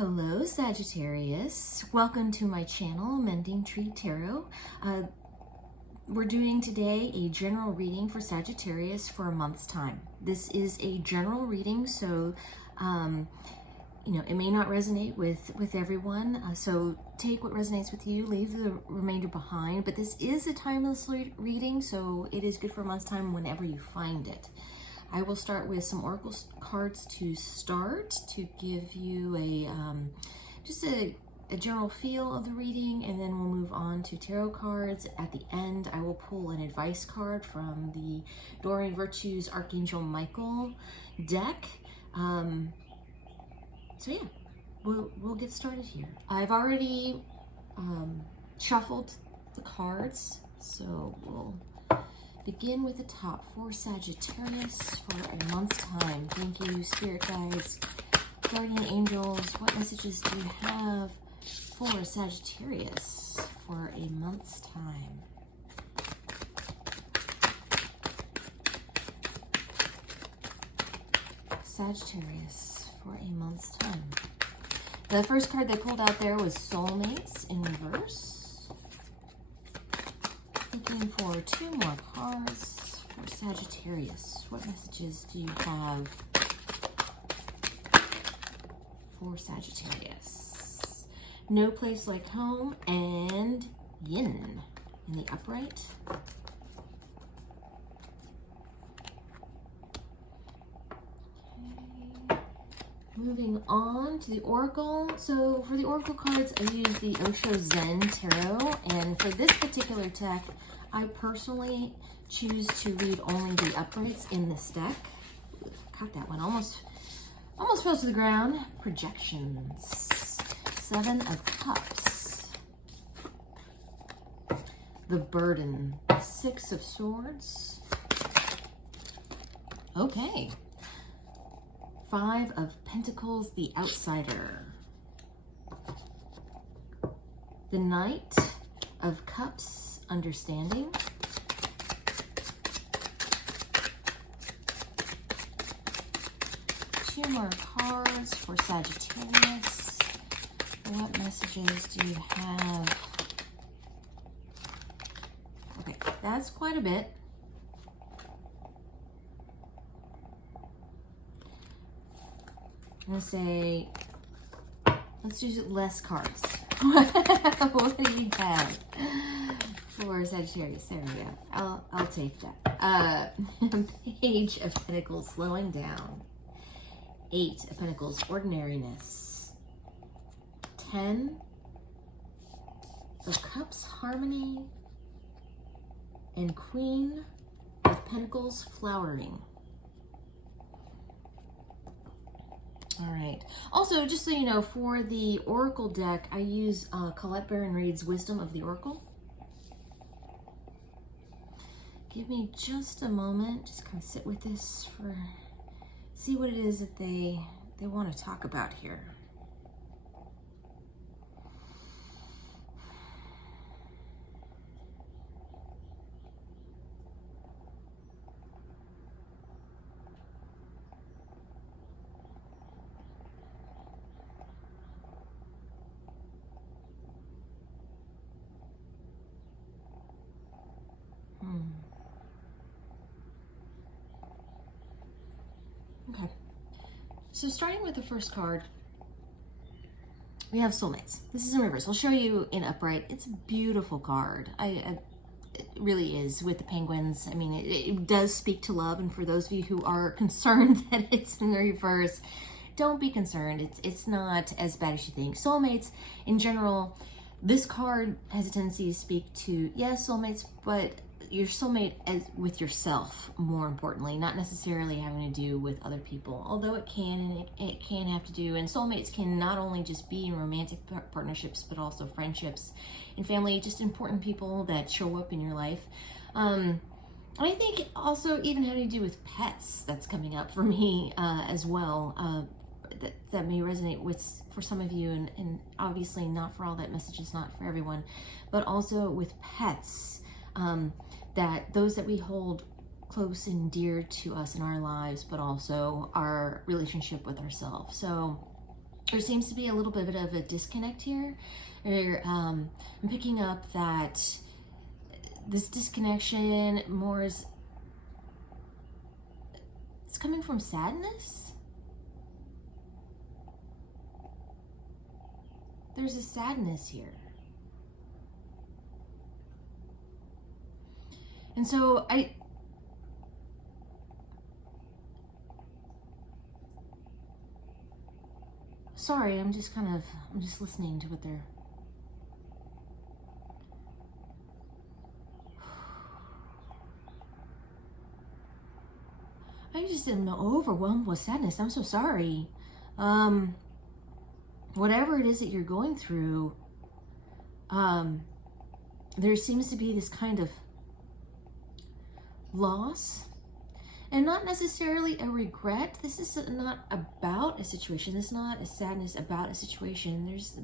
Hello Sagittarius, welcome to my channel, Mending Tree Tarot. We're doing today a general reading for Sagittarius for a month's time. This is a general reading, so it may not resonate with everyone, so take what resonates with you, leave the remainder behind, but this is a timeless reading, so it is good for a month's time whenever you find it. I will start with some oracle cards to start, to give you just a general feel of the reading, and then we'll move on to tarot cards. At the end, I will pull an advice card from the Doreen Virtues Archangel Michael deck. So yeah, we'll get started here. I've already shuffled the cards, so we'll begin with the top for Sagittarius for a month's time. Thank you, spirit guides, guardian angels. What messages do you have for Sagittarius for a month's time? Sagittarius for a month's time. The first card they pulled out there was Soulmates in reverse. Looking for two more cards for Sagittarius. What messages do you have for Sagittarius? No place like home and yin in the upright. Okay. Moving on to the oracle. So for the oracle cards, I use the Osho Zen Tarot, and for this particular deck, I personally choose to read only the uprights in this deck. Cut that one, almost fell to the ground. Projections. Seven of Cups. The Burden. Six of Swords. Okay. Five of Pentacles, the Outsider. The Knight of Cups, Understanding. Two more cards for Sagittarius. What messages do you have? Okay, that's quite a bit. I'm gonna say, let's do less cards. What do you have for Sagittarius? There we go. I'll take that. Page of Pentacles, slowing down. Eight of Pentacles, ordinariness. 10 of Cups, harmony. And Queen of Pentacles, flowering. All right. Also, just so you know, for the Oracle deck, I use Colette Baron Reid's Wisdom of the Oracle. Give me just a moment. Just kind of sit with this for, see what it is that they want to talk about here. Okay, so starting with the first card, we have Soulmates. This is in reverse. I'll show you in upright. It's a beautiful card. It really is, with the penguins. I mean, it does speak to love, and for those of you who are concerned that it's in the reverse, don't be concerned. It's not as bad as you think. Soulmates, in general, this card has a tendency to speak to, yes, soulmates, but your soulmate as with yourself, more importantly, not necessarily having to do with other people, although it can, and it can have to do, and soulmates can not only just be in romantic partnerships, but also friendships and family, just important people that show up in your life. I think also even having to do with pets, that's coming up for me as well. That may resonate with for some of you, and obviously not for all. That message is not for everyone, but also with pets, that those that we hold close and dear to us in our lives, but also our relationship with ourselves. So there seems to be a little bit of a disconnect here. I'm picking up that this disconnection more is, it's coming from sadness. There's a sadness here. And so sorry, I'm just listening to what they're, I just am overwhelmed with sadness. I'm so sorry. Whatever it is that you're going through, there seems to be this kind of loss, and not necessarily a regret. This is not about a situation. This is not a sadness about a situation. There's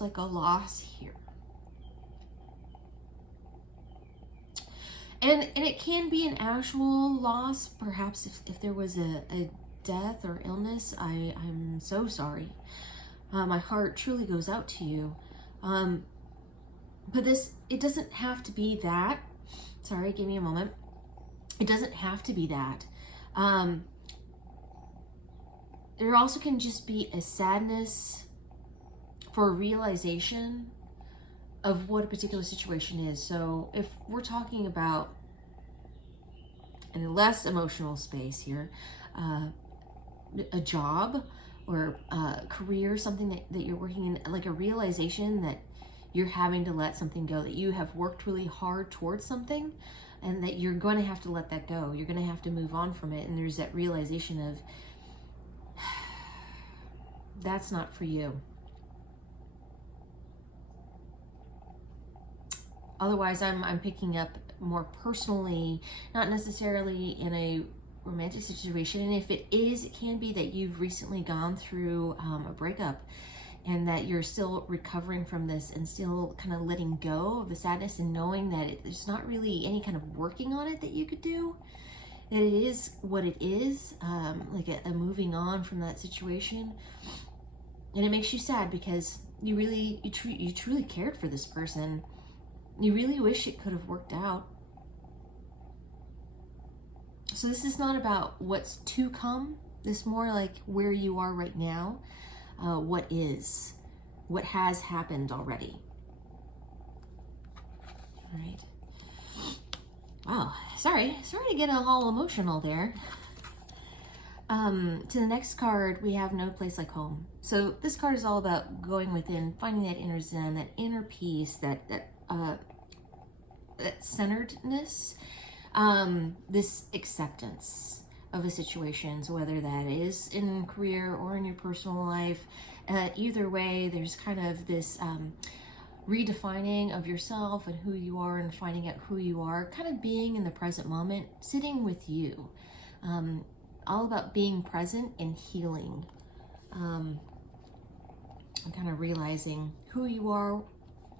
like a loss here. And it can be an actual loss, perhaps if there was a death or illness. I'm so sorry. My heart truly goes out to you. But it doesn't have to be that. Sorry, give me a moment. It doesn't have to be that. There also can just be a sadness for a realization of what a particular situation is. So if we're talking about, in a less emotional space here, a job or a career, something that you're working in, like a realization that you're having to let something go, that you have worked really hard towards something, and that you're going to have to let that go. You're going to have to move on from it. And there's that realization of, that's not for you. Otherwise, I'm picking up more personally, not necessarily in a romantic situation. And if it is, it can be that you've recently gone through a breakup, and that you're still recovering from this and still kind of letting go of the sadness and knowing that there's not really any kind of working on it that you could do. That it is what it is, like a moving on from that situation. And it makes you sad because you truly cared for this person. You really wish it could have worked out. So this is not about what's to come. This is more like where you are right now. What has happened already. All right. Wow. Sorry to get all emotional there. To the next card, we have No Place Like Home. So this card is all about going within, finding that inner zen, that inner peace, that centeredness, this acceptance of a situation. So whether that is in career or in your personal life, either way, there's kind of this redefining of yourself and who you are, and finding out who you are, kind of being in the present moment, sitting with you. All about being present and healing. And kind of realizing who you are,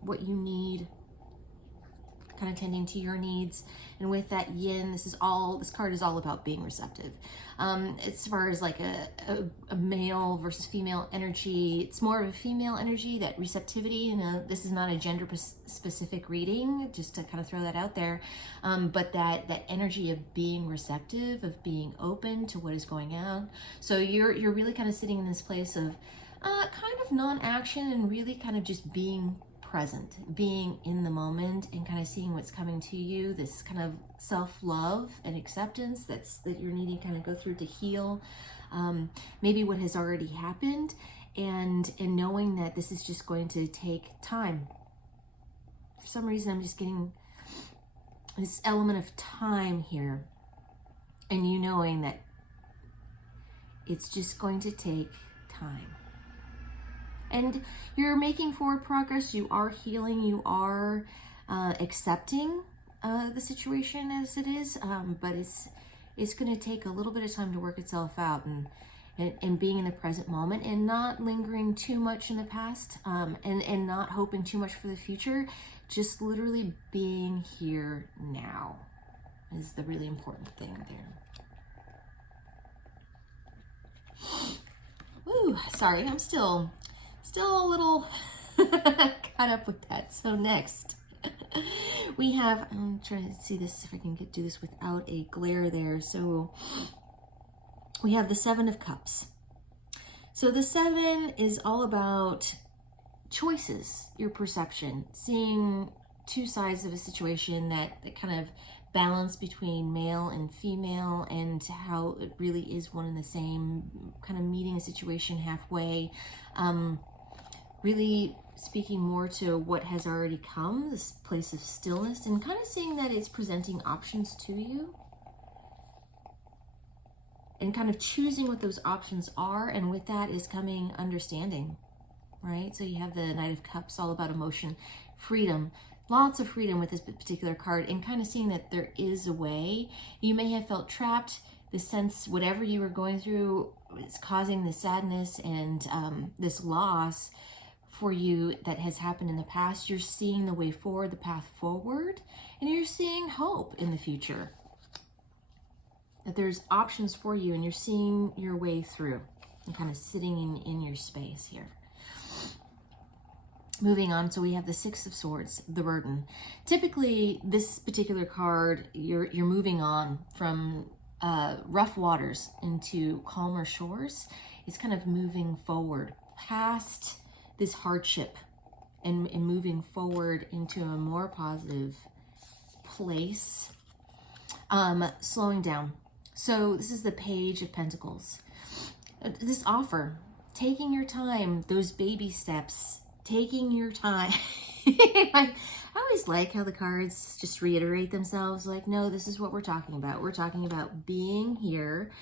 what you need, kind of tending to your needs. And with that yin, this card is all about being receptive. As far as like a male versus female energy, it's more of a female energy, that receptivity. This is not a gender specific reading, just to kind of throw that out there. But that energy of being receptive, of being open to what is going on. So you're really kind of sitting in this place of kind of non-action, and really kind of just being present, being in the moment, and kind of seeing what's coming to you. This kind of self-love and acceptance that you're needing to kind of go through to heal maybe what has already happened, and knowing that this is just going to take time. For some reason, I'm just getting this element of time here, and you knowing that it's just going to take time. And you're making forward progress. You are healing. You are accepting the situation as it is. But it's going to take a little bit of time to work itself out, and being in the present moment, and not lingering too much in the past, and not hoping too much for the future. Just literally being here now is the really important thing there. Ooh, sorry, I'm still a little caught up with that. So next, we have, I'm trying to see this, if I can do this without a glare there. So we have the Seven of Cups. So the Seven is all about choices, your perception, seeing two sides of a situation, that kind of balance between male and female, and how it really is one and the same, kind of meeting a situation halfway, really speaking more to what has already come, this place of stillness, and kind of seeing that it's presenting options to you, and kind of choosing what those options are, and with that is coming understanding, right? So you have the Knight of Cups, all about emotion, freedom, lots of freedom with this particular card, and kind of seeing that there is a way. You may have felt trapped, the sense whatever you were going through is causing the sadness and this loss for you that has happened in the past. You're seeing the way forward, the path forward, and you're seeing hope in the future. That there's options for you, and you're seeing your way through, and kind of sitting in your space here. Moving on, so we have the Six of Swords, the burden. Typically, this particular card, you're moving on from rough waters into calmer shores. It's kind of moving forward past this hardship and moving forward into a more positive place. Slowing down. So this is the Page of Pentacles. This offer, taking your time, those baby steps, taking your time. I always like how the cards just reiterate themselves, like, no, this is what we're talking about. We're talking about being here,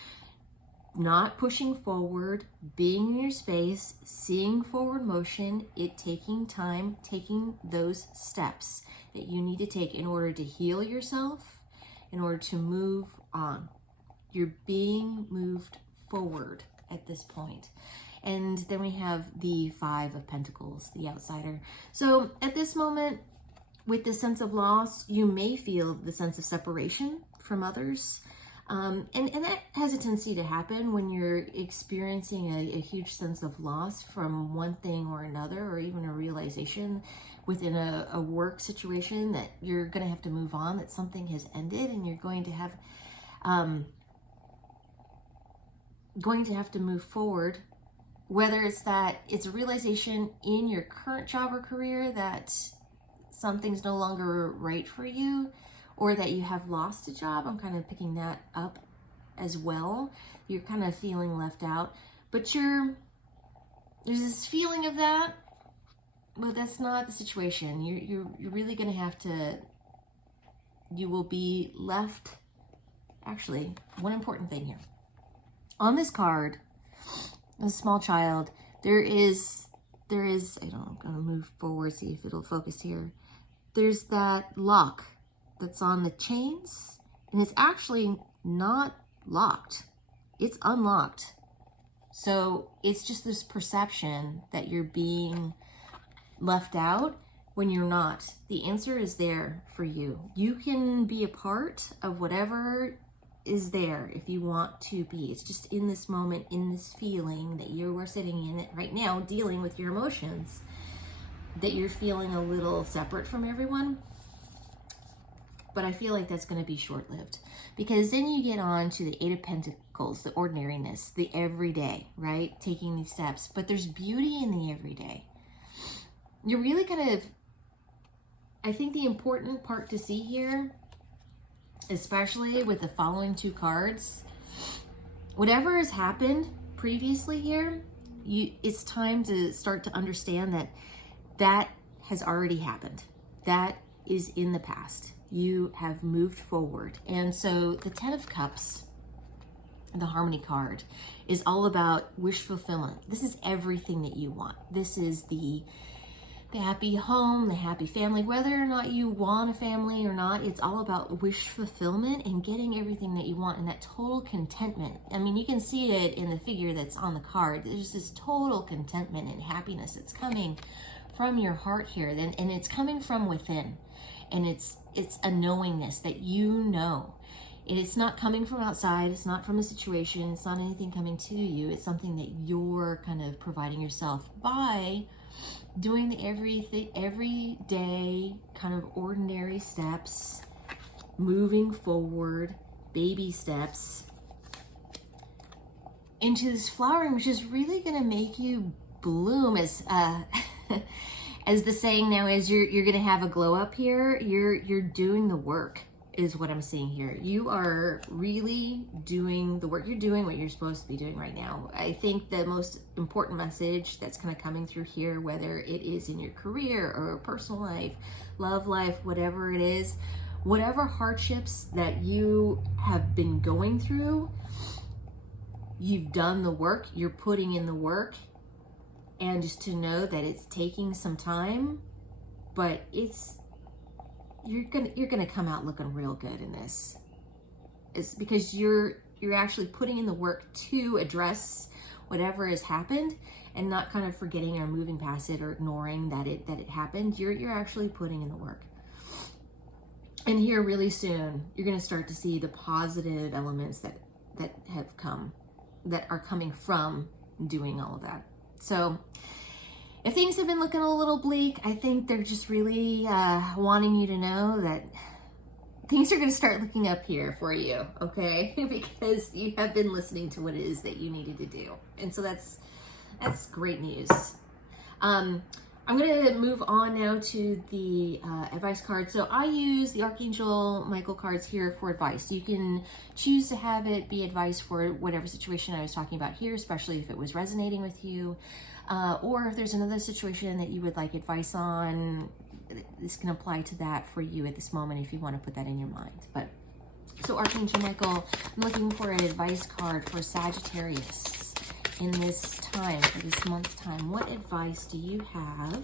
not pushing forward, being in your space, seeing forward motion, it taking time, taking those steps that you need to take in order to heal yourself, in order to move on. You're being moved forward at this point. And then we have the Five of Pentacles, the outsider. So at this moment, with this sense of loss, you may feel the sense of separation from others. And that has a tendency to happen when you're experiencing a huge sense of loss from one thing or another, or even a realization within a work situation that you're going to have to move on, that something has ended, and you're going to have to move forward. Whether it's that it's a realization in your current job or career that something's no longer right for you, or that you have lost a job. I'm kind of picking that up as well. You're kind of feeling left out, but there's this feeling of that, but that's not the situation. You're really going to have to, you will be left. Actually, one important thing here. On this card, a small child, there is, I don't know, I'm going to move forward, see if it'll focus here. There's that lock that's on the chains, and it's actually not locked. It's unlocked. So it's just this perception that you're being left out when you're not. The answer is there for you. You can be a part of whatever is there if you want to be. It's just in this moment, in this feeling that you are sitting in it right now, dealing with your emotions, that you're feeling a little separate from everyone. But I feel like that's going to be short-lived, because then you get on to the Eight of Pentacles, the ordinariness, the everyday, right? Taking these steps. But there's beauty in the everyday. You're really kind of, I think the important part to see here, especially with the following two cards, whatever has happened previously here, it's time to start to understand that that has already happened. That is in the past. You have moved forward. And so the Ten of Cups, the Harmony card, is all about wish fulfillment. This is everything that you want. This is the happy home, the happy family. Whether or not you want a family or not, it's all about wish fulfillment and getting everything that you want, and that total contentment. I mean, you can see it in the figure that's on the card. There's this total contentment and happiness that's coming from your heart here, and it's coming from within. And it's a knowingness that you know. And it's not coming from outside. It's not from a situation. It's not anything coming to you. It's something that you're kind of providing yourself by doing the everyday kind of ordinary steps, moving forward, baby steps into this flowering, which is really going to make you bloom. As as the saying now is, you're going to have a glow up here. You're doing the work, is what I'm seeing here. You are really doing the work. You're doing what you're supposed to be doing right now. I think the most important message that's kind of coming through here, whether it is in your career or personal life, love life, whatever it is, whatever hardships that you have been going through, you've done the work, you're putting in the work, and just to know that it's taking some time, but you're gonna come out looking real good in this. It's because you're actually putting in the work to address whatever has happened, and not kind of forgetting or moving past it or ignoring that it happened. You're actually putting in the work. And here really soon, you're gonna start to see the positive elements that are coming from doing all of that. So if things have been looking a little bleak, I think they're just really wanting you to know that things are going to start looking up here for you, okay? Because you have been listening to what it is that you needed to do. And so that's great news. I'm going to move on now to the advice card. So I use the Archangel Michael cards here for advice. You can choose to have it be advice for whatever situation I was talking about here, especially if it was resonating with you. Or if there's another situation that you would like advice on, this can apply to that for you at this moment if you want to put that in your mind. But so Archangel Michael, I'm looking for an advice card for Sagittarius in this time, for this month's time. What advice do you have?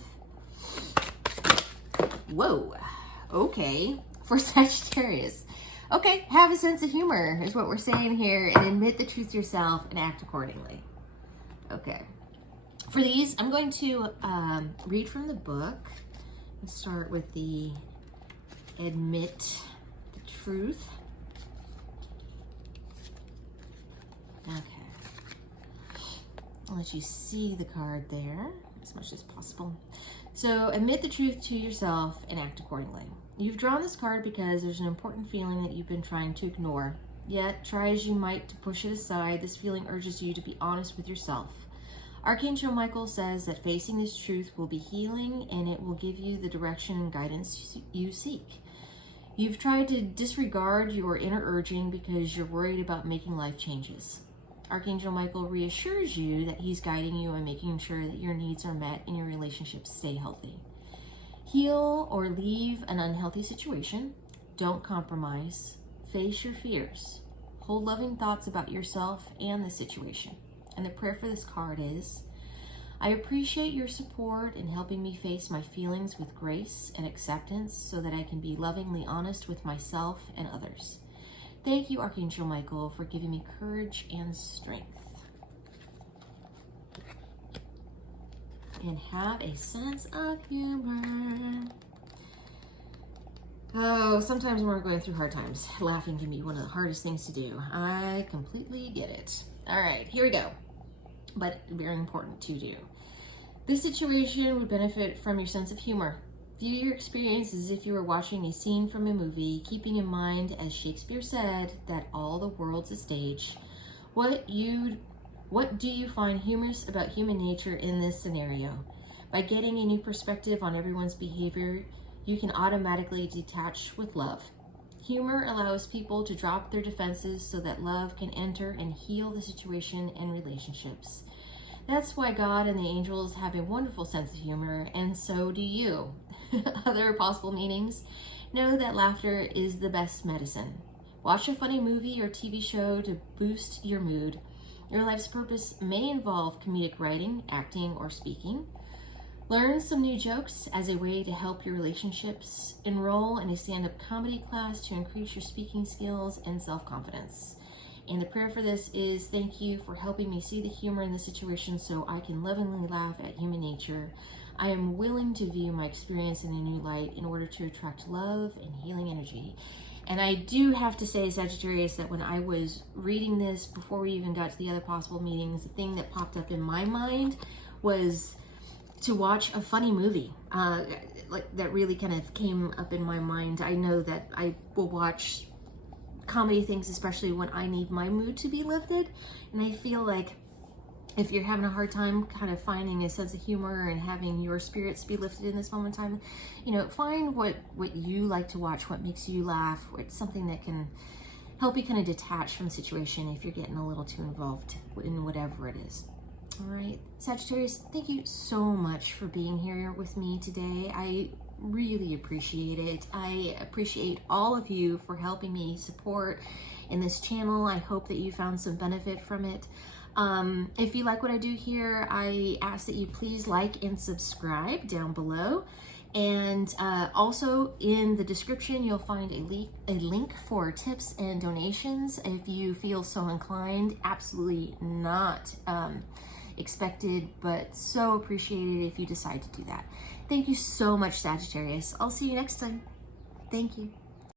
Whoa, okay, for Sagittarius. Okay, have a sense of humor is what we're saying here, and admit the truth to yourself and act accordingly. Okay, for these, I'm going to read from the book. Let's start with the admit the truth. Okay. I'll let you see the card there as much as possible. So, admit the truth to yourself and act accordingly. You've drawn this card because there's an important feeling that you've been trying to ignore. Yet, try as you might to push it aside, this feeling urges you to be honest with yourself. Archangel Michael says that facing this truth will be healing, and it will give you the direction and guidance you seek. You've tried to disregard your inner urging because you're worried about making life changes. Archangel Michael reassures you that he's guiding you and making sure that your needs are met and your relationships stay healthy. Heal or leave an unhealthy situation. Don't compromise. Face your fears. Hold loving thoughts about yourself and the situation. And the prayer for this card is, I appreciate your support in helping me face my feelings with grace and acceptance so that I can be lovingly honest with myself and others. Thank you, Archangel Michael, for giving me courage and strength. And have a sense of humor. Oh, sometimes when we're going through hard times, laughing can be one of the hardest things to do. I completely get it. All right, here we go. But very important to do. This situation would benefit from your sense of humor. View your experience as if you were watching a scene from a movie, keeping in mind, as Shakespeare said, that all the world's a stage. What do you find humorous about human nature in this scenario? By getting a new perspective on everyone's behavior, you can automatically detach with love. Humor allows people to drop their defenses so that love can enter and heal the situation and relationships. That's why God and the angels have a wonderful sense of humor, and so do you. Other possible meanings: know that laughter is the best medicine. Watch a funny movie or TV show to boost your mood. Your life's purpose may involve comedic writing, acting, or speaking. Learn some new jokes as a way to help your relationships. Enroll in a stand-up comedy class to increase your speaking skills and self-confidence. And the prayer for this is, thank you for helping me see the humor in the situation so I can lovingly laugh at human nature. I am willing to view my experience in a new light in order to attract love and healing energy. And I do have to say, Sagittarius, that when I was reading this, before we even got to the other possible meanings, the thing that popped up in my mind was to watch a funny movie. Like that really kind of came up in my mind. I know that I will watch comedy things, especially when I need my mood to be lifted. And I feel like if you're having a hard time kind of finding a sense of humor and having your spirits be lifted in this moment in time, you know, find what you like to watch, what makes you laugh, what's something that can help you kind of detach from the situation if you're getting a little too involved in whatever it is. All right, Sagittarius, thank you so much for being here with me today. I really appreciate it. I appreciate all of you for helping me support in this channel. I hope that you found some benefit from it. If you like what I do here, I ask that you please like and subscribe down below. And also in the description, you'll find a link for tips and donations if you feel so inclined. Absolutely not expected, but so appreciated if you decide to do that. Thank you so much, Sagittarius. I'll see you next time. Thank you.